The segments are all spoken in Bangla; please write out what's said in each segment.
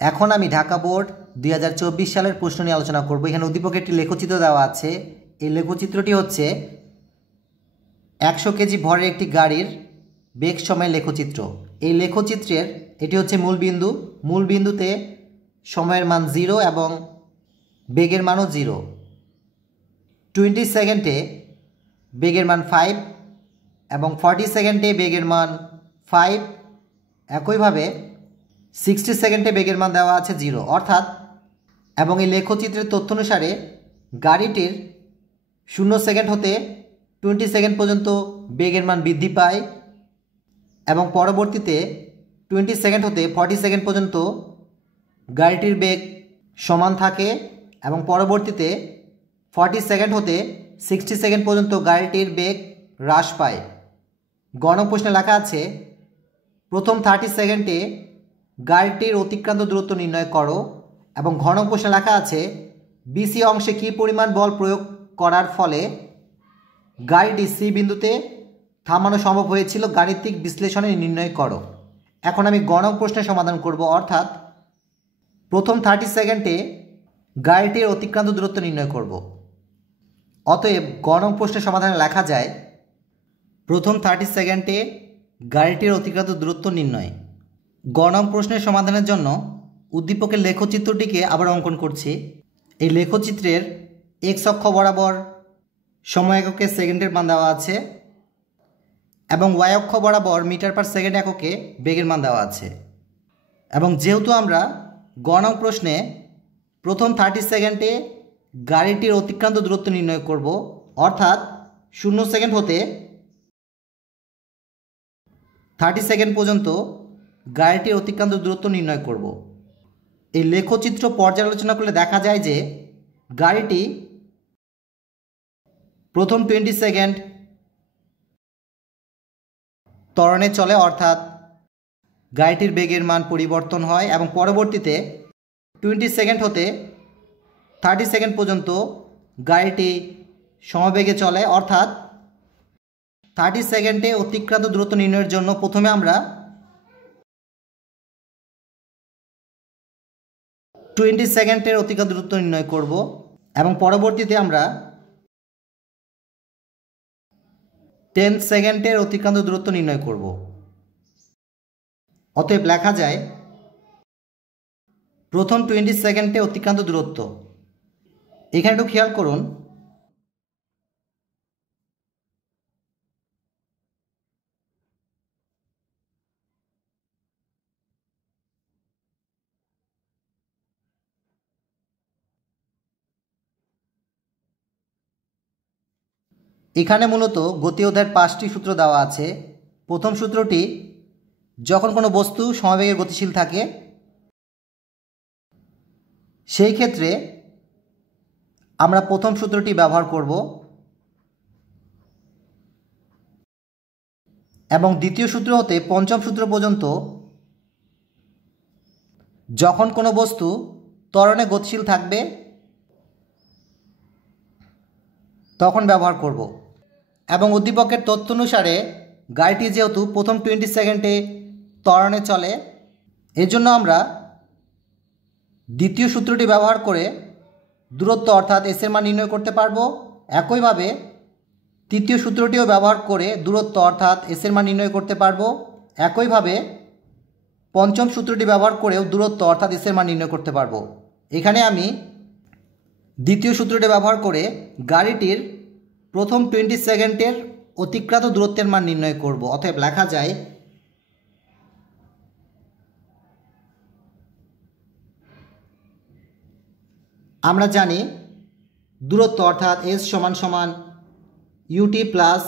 এখন আমি ঢাকা বোর্ড 2024 সালের প্রশ্ন নিয়ে আলোচনা করব। এখানে উদ্দীপকে একটি লেখচিত্র দেওয়া আছে। এই লেখচিত্রটি হচ্ছে 100 কেজি ভরের একটি গাড়ির বেগ সময়ের লেখচিত্র। এই লেখচিত্রের এটি হচ্ছে মূলবিন্দু। মূলবিন্দুতে সময়ের মান 0 এবং বেগের মানও 0। 20 সেকেন্ডে বেগের মান 5 এবং 40 সেকেন্ডে বেগের মান 5। একইভাবে 60 সেকেন্ডে বেগের মান দেওয়া আছে 0 অর্থাৎ। এবং এই লেখচিত্রের তথ্য অনুসারে গাড়িটির 0 সেকেন্ড হতে 20 সেকেন্ড পর্যন্ত বেগের মান বৃদ্ধি পায় এবং পরবর্তীতে 20 সেকেন্ড হতে 40 সেকেন্ড পর্যন্ত গাড়িটির বেগ সমান থাকে এবং পরবর্তীতে 40 সেকেন্ড হতে 60 সেকেন্ড পর্যন্ত গাড়িটির বেগ হ্রাস পায়। গণ প্রশ্নে লেখা আছে প্রথম 30 সেকেন্ডে গাড়িটির অতিক্রান্ত দূরত্ব নির্ণয় করো। এবং ঘন প্রশ্নে লেখা আছে বিসি অংশে কী পরিমাণ বল প্রয়োগ করার ফলে গাড়িটি সি বিন্দুতে থামানো সম্ভব হয়েছিল, গাণিতিক বিশ্লেষণে নির্ণয় করো। এখন আমি গণ প্রশ্নের সমাধান করব, অর্থাৎ প্রথম 30 সেকেন্ডে গাড়িটির অতিক্রান্ত দূরত্ব নির্ণয় করব। অতএব গণ প্রশ্নের সমাধানে লেখা যায় প্রথম 30 সেকেন্ডে গাড়িটির অতিক্রান্ত দূরত্ব নির্ণয়। গণ প্রশ্নের সমাধানের জন্য উদ্দীপকের লেখচিত্রটিকে আবার অঙ্কন করছি। এই লেখচিত্রের এক্স অক্ষ বরাবর সময় এককে সেকেন্ডের মান দেওয়া আছে এবং ওয়াই অক্ষ বরাবর মিটার পার সেকেন্ড এককে বেগের মান দেওয়া আছে। এবং যেহেতু আমরা গণ প্রশ্নে প্রথম 30 সেকেন্ডে গাড়িটির অতিক্রান্ত দূরত্ব নির্ণয় করব, অর্থাৎ 0 সেকেন্ড হতে 30 সেকেন্ড পর্যন্ত গাড়িটির অতিক্রান্ত দূরত্ব নির্ণয় করব। এই লেখচিত্র পর্যালোচনা করলে দেখা যায় যে গাড়িটি প্রথম 20 সেকেন্ড ত্বরণে চলে, অর্থাৎ গাড়িটির বেগের মান পরিবর্তন হয় এবং পরবর্তীতে 20 সেকেন্ড হতে 30 সেকেন্ড পর্যন্ত গাড়িটি সমবেগে চলে, অর্থাৎ 30 সেকেন্ডে অতিক্রান্ত দূরত্ব নির্ণয়ের জন্য প্রথমে আমরা 20 সেকেন্ডের অতিক্রান্ত দূরত্ব নির্ণয় করব এবং পরবর্তীতে আমরা 10 সেকেন্ডের অতিক্রান্ত দূরত্ব নির্ণয় করব। অতএব লেখা যায় প্রথম 20 সেকেন্ডে অতিক্রান্ত দূরত্ব। এখানে একটু খেয়াল করুন, এখানে মূলত গতি অধ্যায়ের 5টি সূত্র দেওয়া আছে। প্রথম সূত্রটি যখন কোনো বস্তু সমবেগে গতিশীল থাকে সেই ক্ষেত্রে আমরা প্রথম সূত্রটি ব্যবহার করব এবং দ্বিতীয় সূত্র হতে পঞ্চম সূত্র পর্যন্ত যখন কোনো বস্তু ত্বরণে গতিশীল থাকবে তখন ব্যবহার করব। এবং উদ্দীপকের তথ্য অনুসারে গাড়িটি যেহেতু প্রথম 20 সেকেন্ডে ত্বরণে চলে, এর জন্য আমরা দ্বিতীয় সূত্রটি ব্যবহার করে দূরত্ব অর্থাৎ এস এর মান নির্ণয় করতে পারবো। একইভাবে তৃতীয় সূত্রটিও ব্যবহার করে দূরত্ব অর্থাৎ এস এর মান নির্ণয় করতে পারবো। একইভাবে পঞ্চম সূত্রটি ব্যবহার করেও দূরত্ব অর্থাৎ এস এর মান নির্ণয় করতে পারবো। এখানে আমি দ্বিতীয় সূত্রটি ব্যবহার করে গাড়িটির প্রথম 20 সেকেন্ডের অতিক্রান্ত দূরত্বের মান নির্ণয় করব। অতএব লেখা যায় আমরা জানি দূরত্ব অর্থাৎ এস সমান সমান ইউটি প্লাস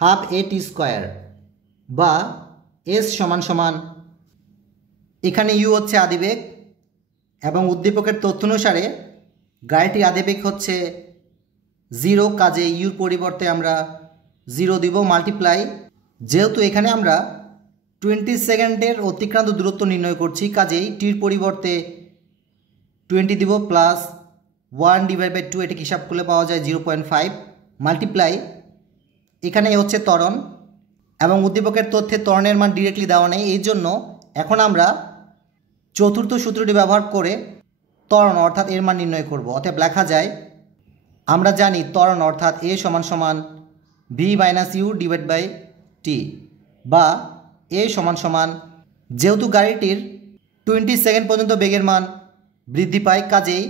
হাফ এ টি স্কোয়ার, বা এস সমান সমান, এখানে ইউ হচ্ছে আদিবেগ এবং উদ্দীপকের তথ্য অনুসারে গাড়িটির আদিবেগ হচ্ছে 0, কাজে ইউর পরিবর্তে আমরা 0 দিব মাল্টিপ্লাই। যেহেতু এখানে আমরা 20 সেকেন্ডের অতিক্রান্ত দূরত্ব নির্ণয় করছি, কাজেই টির পরিবর্তে 20 দিব প্লাস 1/2, এটি হিসাব করলে পাওয়া যায় 0.5 মাল্টিপ্লাই। এখানে হচ্ছে ত্বরণ এবং উদ্দীপকের তথ্যে ত্বরণের মান ডিরেক্টলি দেওয়া নেই, এই জন্য এখন আমরা চতুর্থ সূত্রটি ব্যবহার করে ত্বরণ অর্থাৎ এর মান নির্ণয় করব। অতএব লেখা যায়, আমরা জানি ত্বরণ অর্থাৎ এ সমান সমান V minus U divide by T, বা এ সমান সমান, যেহেতু গাড়িটির 20 সেকেন্ড পর্যন্ত বেগের মান বৃদ্ধি পায়, কাজেই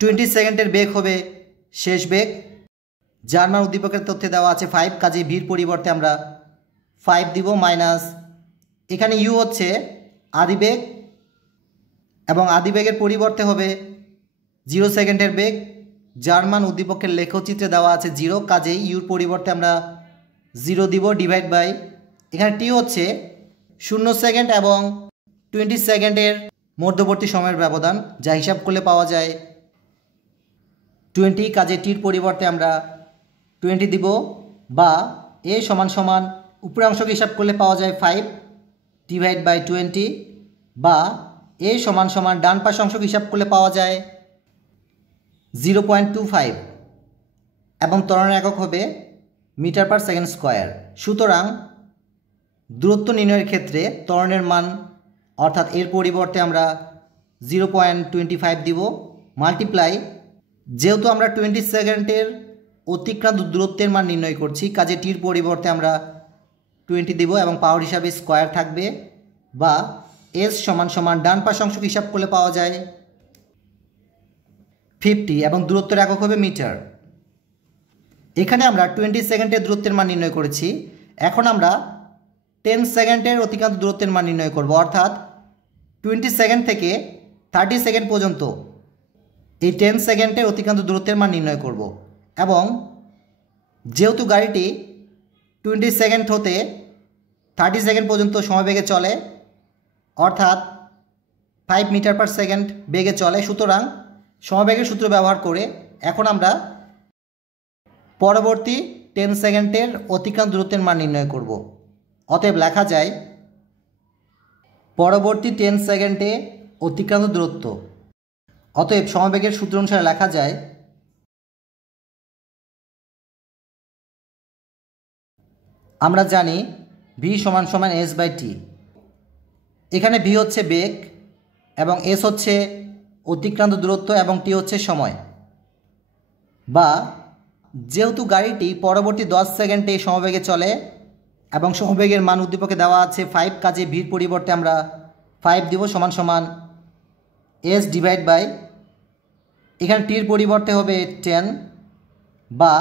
20 সেকেন্ডের বেগ হবে শেষ বেগ, যার মান উদ্দীপকের তথ্যে দেওয়া আছে 5, কাজেই ভির পরিবর্তে আমরা 5 দিব, মাইনাস এখানে ইউ হচ্ছে আদিবেগ এবং আদিবেগের পরিবর্তে হবে 0 সেকেন্ডের বেগ, যার মান উদ্দীপকের লেখচিত্রে দেওয়া আছে 0, কাজেই ইউর পরিবর্তে আমরা 0 দিব, ডিভাইড বাই এখানে টি হচ্ছে 0 সেকেন্ড এবং 20 সেকেন্ডের মধ্যবর্তী সময়ের ব্যবধান, যা হিসাব করলে পাওয়া যায় 20, কাজে টির পরিবর্তে আমরা 20 দিব, বা এ সমান সমান উপরের অংশকে হিসাব করলে পাওয়া যায় 5 ডিভাইড বাই 20, বা এ সমান সমান ডান পাশ অংশকে হিসাব করলে পাওয়া যায় 0.25 এবং ত্বরণের একক হবে মিটার পার সেকেন্ড স্কোয়ার। সুতরাং দূরত্ব নির্ণয়ের ক্ষেত্রে ত্বরণের মান অর্থাৎ এর পরিবর্তে আমরা 0.25 দিব, মাল্টিপ্লাই, যেহেতু আমরা 20 সেকেন্ডের অতিক্রান্ত দূরত্বের মান নির্ণয় করছি, কাজে টির পরিবর্তে আমরা 20 দিব এবং পাওয়ার হিসাবে স্কোয়ার থাকবে, বা এস সমান সমান ডান পাশ অংশকে হিসাব করলে পাওয়া যায় 50 এবং দূরত্বের একক হবে মিটার। এখানে আমরা 20 সেকেন্ডের দূরত্বের মান নির্ণয় করেছি, এখন আমরা 10 সেকেন্ডের অতিক্রান্ত দূরত্বের মান নির্ণয় করব, অর্থাৎ 20 সেকেন্ড থেকে 30 সেকেন্ড পর্যন্ত এই 10 সেকেন্ডের অতিক্রান্ত দূরত্বের মান নির্ণয় করব। এবং যেহেতু গাড়িটি 20 সেকেন্ড হতে 30 সেকেন্ড পর্যন্ত সময়বেগে চলে, অর্থাৎ 5 মিটার পার সেকেন্ড বেগে চলে, সুতরাং সমবেগের সূত্র ব্যবহার করে এখন আমরা পরবর্তী 10 সেকেন্ডের অতিক্রান্ত দূরত্বের মান নির্ণয় করব। অতএব লেখা যায়, পরবর্তী 10 সেকেন্ডে অতিক্রান্ত দূরত্ব, অতএব সমবেগের সূত্র অনুসারে লেখা যায়, আমরা জানি ভি সমান সমান এস বাই টি। এখানে ভি হচ্ছে বেগ এবং এস হচ্ছে অতিক্রান্ত দূরত্ব এবং টি হচ্ছে সময়, বা যেহেতু গাড়িটি পরবর্তী 10 সেকেন্ডে সমবেগে চলে এবং সমবেগের মান উদ্দীপকে দেওয়া আছে 5, কাজে ভির পরিবর্তে আমরা 5 দিব, সমান সমান এস ডিভাইড বাই এখানে টির পরিবর্তে হবে 10, বা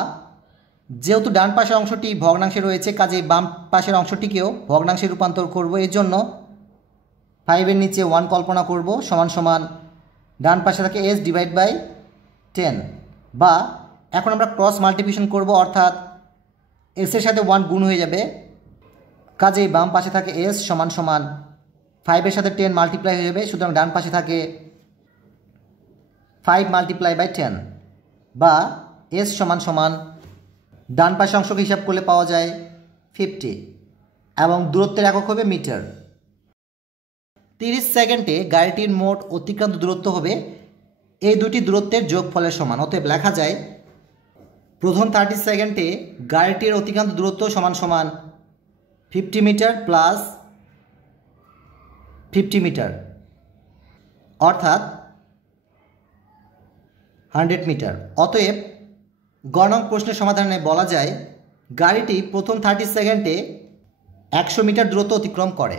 যেহেতু ডান পাশের অংশটি ভগ্নাংশে রয়েছে, কাজে বাম পাশের অংশটিকেও ভগ্নাংশে রূপান্তর করব, এর জন্য 5-এর নিচে 1 কল্পনা করব, সমান সমান ডান পাশে থাকে এস ডিভাইড বাই 10, বা এখন আমরা ক্রস মাল্টিপ্লিকেশন করব, অর্থাৎ এসের সাথে 1 গুণ হয়ে যাবে, কাজেই বাম পাশে থাকে এস সমান সমান 5-এর সাথে 10 মাল্টিপ্লাই হয়ে যাবে, সুতরাং ডান পাশে থাকে 5 মাল্টিপ্লাই বাই 10, বা এস সমান সমান ডান পাশে অংশকে হিসাব করলে পাওয়া যায় 50 এবং দূরত্বের একক হবে মিটার। 30 সেকেন্ডে গাড়িটির মোট অতিক্রান্ত দূরত্ব হবে এই দুটি দূরত্বের যোগফলের সমান। অতএব লেখা যায়, প্রথম 30 সেকেন্ডে গাড়িটির অতিক্রান্ত দূরত্ব সমান সমান 50 মিটার প্লাস 50 মিটার, অর্থাৎ 100 মিটার। অতএব গ নং প্রশ্নের সমাধানে বলা যায়, গাড়িটি প্রথম 30 সেকেন্ডে 100 মিটার দূরত্ব অতিক্রম করে।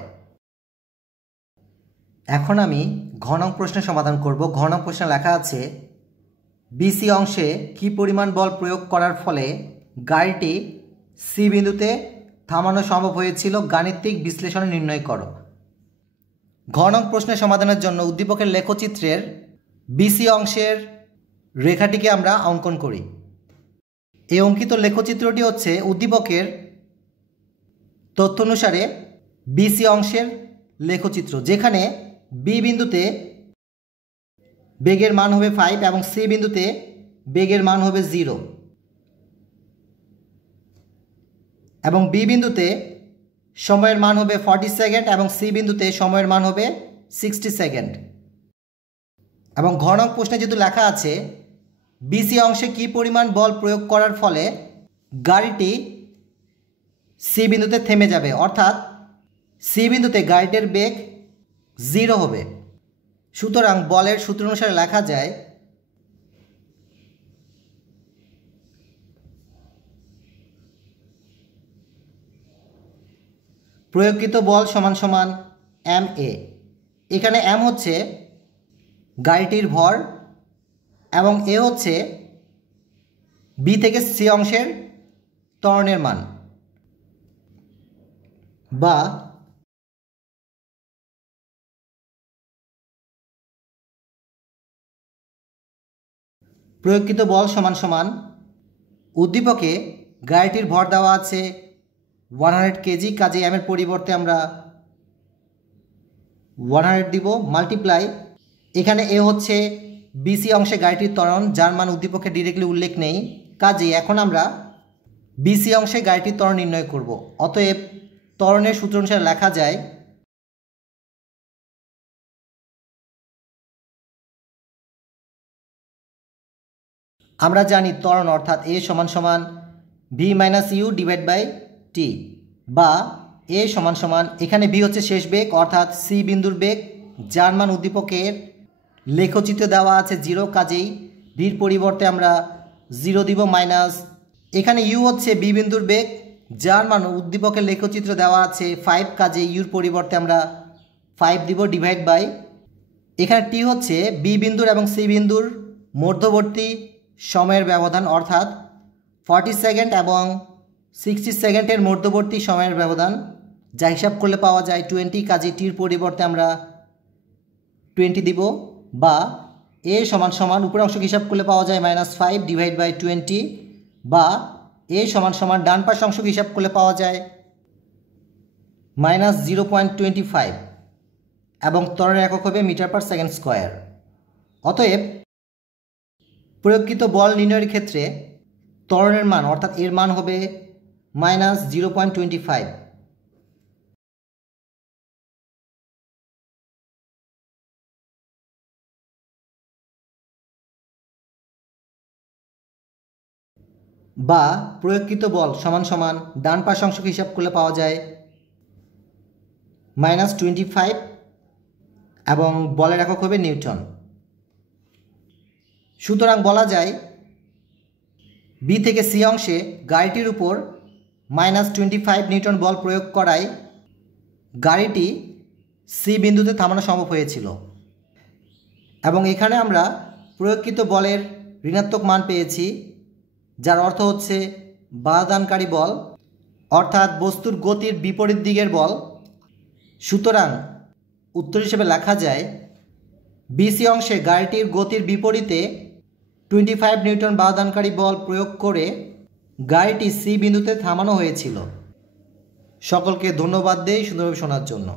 এখন আমি ঘ নং প্রশ্নের সমাধান করব। ঘ নং প্রশ্নে লেখা আছে, বিসি অংশে কী পরিমাণ বল প্রয়োগ করার ফলে গাড়িটি সি বিন্দুতে থামানো সম্ভব হয়েছিল, গাণিতিক বিশ্লেষণে নির্ণয় করো। ঘ নং প্রশ্নের সমাধানের জন্য উদ্দীপকের লেখচিত্রের বিসি অংশের রেখাটিকে আমরা অঙ্কন করি। এই অঙ্কিত লেখচিত্রটি হচ্ছে উদ্দীপকের তথ্য অনুসারে বিসি অংশের লেখচিত্র, যেখানে বি বিন্দুতে বেগের মান হবে 5 এবং সি বিন্দুতে বেগের মান হবে 0 এবং বি বিন্দুতে সময়ের মান হবে 40 সেকেন্ড এবং সি বিন্দুতে সময়ের মান হবে 60 সেকেন্ড। এবং ঘ নং প্রশ্নে যেহেতু লেখা আছে বিসি অংশে কী পরিমাণ বল প্রয়োগ করার ফলে গাড়িটি সি বিন্দুতে থেমে যাবে, অর্থাৎ সি বিন্দুতে গাড়িটির বেগ জিরো হবে। সুতরাং বলের সূত্র অনুসারে লেখা যায় প্রয়োগকৃত বল সমান সমান এম এ। এখানে এম হচ্ছে গাড়িটির ভর এবং এ হচ্ছে বি থেকে সি অংশের ত্বরণের মান, বা প্রয়োগকৃত বল সমান সমান উদ্দীপকে গাড়িটির ভর দেওয়া আছে 100 কেজি, কাজে এম এর পরিবর্তে আমরা 100 দিব, মাল্টিপ্লাই এখানে এ হচ্ছে বিসি অংশে গাড়িটির ত্বরণ, যার মান উদ্দীপকে ডিরেক্টলি উল্লেখ নেই, কাজে এখন আমরা বিসি অংশে গাড়িটির ত্বরণ নির্ণয় করব। অতএব ত্বরণের সূত্র অনুসারে লেখা যায় আমরা জানি ত্বরণ অর্থাৎ এ সমান সমান V minus U divide by T, বা এ সমান সমান এখানে ভি হচ্ছে শেষ বেগ অর্থাৎ সি বিন্দুর বেগ, যার মান উদ্দীপকের লেখচিত্রে দেওয়া আছে 0, কাজেই ভির পরিবর্তে আমরা 0 দিব, মাইনাস এখানে ইউ হচ্ছে বি বিন্দুর বেগ, যার মান উদ্দীপকের লেখচিত্র দেওয়া আছে 5, কাজে ইউর পরিবর্তে আমরা 5 দিব, ডিভাইড বাই এখানে টি হচ্ছে বি বিন্দুর এবং সি বিন্দুর মধ্যবর্তী সময়ের ব্যবধান অর্থাৎ 40 সেকেন্ড এবং 60 সেকেন্ডের মধ্যবর্তী সময়ের ব্যবধান, যা হিসাব করলে পাওয়া যায় 20, কাজে টির পরিবর্তে আমরা 20 দিব, বা এ সমান সমান উপরের অংশকে হিসাব করলে পাওয়া যায় -5 ডিভাইড বাই 20, বা এ সমান সমান ডান পাশ অংশকে হিসাব করলে পাওয়া যায় -0.25 এবং ত্বরণের একক হবে মিটার পার সেকেন্ড স্কোয়ার। অতএব প্রয়োগকৃত বল নির্ণয়ের ক্ষেত্রে ত্বরণের মান অর্থাৎ এর মান হবে -0.25। বা প্রয়োগকৃত বল সমান সমান ডান পাশ অংশকে হিসাব করলে পাওয়া যায় -25 এবং বলের একক হবে নিউটন। সুতরাং বলা যায় বি থেকে সি অংশে গাড়িটির উপর -25 নিউটন বল প্রয়োগ করায় গাড়িটি সি বিন্দুতে থামানো সম্ভব হয়েছিল, এবং এখানে আমরা প্রয়োগকৃত বলের ঋণাত্মক মান পেয়েছি, যার অর্থ হচ্ছে বাধাদানকারী বল অর্থাৎ বস্তুর গতির বিপরীত দিকের বল। সুতরাং উত্তর হিসেবে লেখা যায় বিসি অংশে গাড়িটির গতির বিপরীতে 25 নিউটন বাধাদানকারী বল প্রয়োগ করে গাড়িটি সি বিন্দুতে থামানো হয়েছিল। সকলকে ধন্যবাদ দেই সুন্দরভাবে শোনার জন্য।